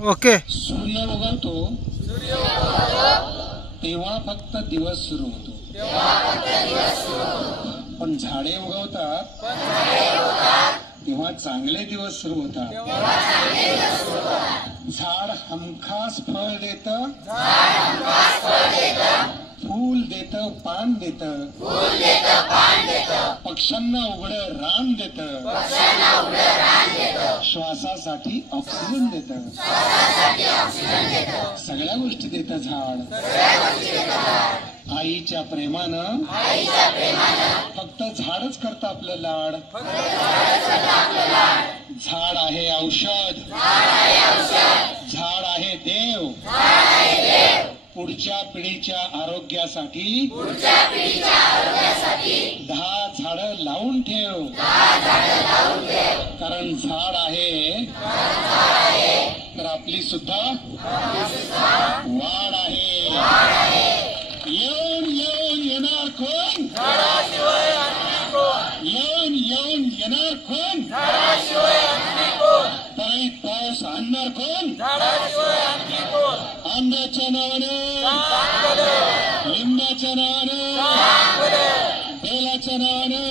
Okay. सूर्य उगवतो तेव्हा फक्त दिवस सुरू होतो, पण झाडे उगवतात तेव्हा चांगले दिवस सुरू होतात. झाड हमखास फळ देतं, फूल देतं, पान देतं, पक्ष्यांना उघडं रान देतं, श्वासासाठी ऑक्सिजन देतं, सगळ्या गोष्टी देतं झाड. आईच्या प्रेमानं फक्त झाडच करतं आपलं लाड. झाड आहे औषध, झाड आहे देव. पुढच्या पिढीच्या आरोग्यासाठी 10 झाडं लावून ठेव, कारण झाड आहे तर आपली सुद्धा वाढ आहे. येऊन येऊन येणार कोण, येऊन येऊन येणार कोण, परत पाऊस आणणार कोण, आंब्याच्या नावानं, लिंबाच्या नावानं, बेलाच्या नावानं,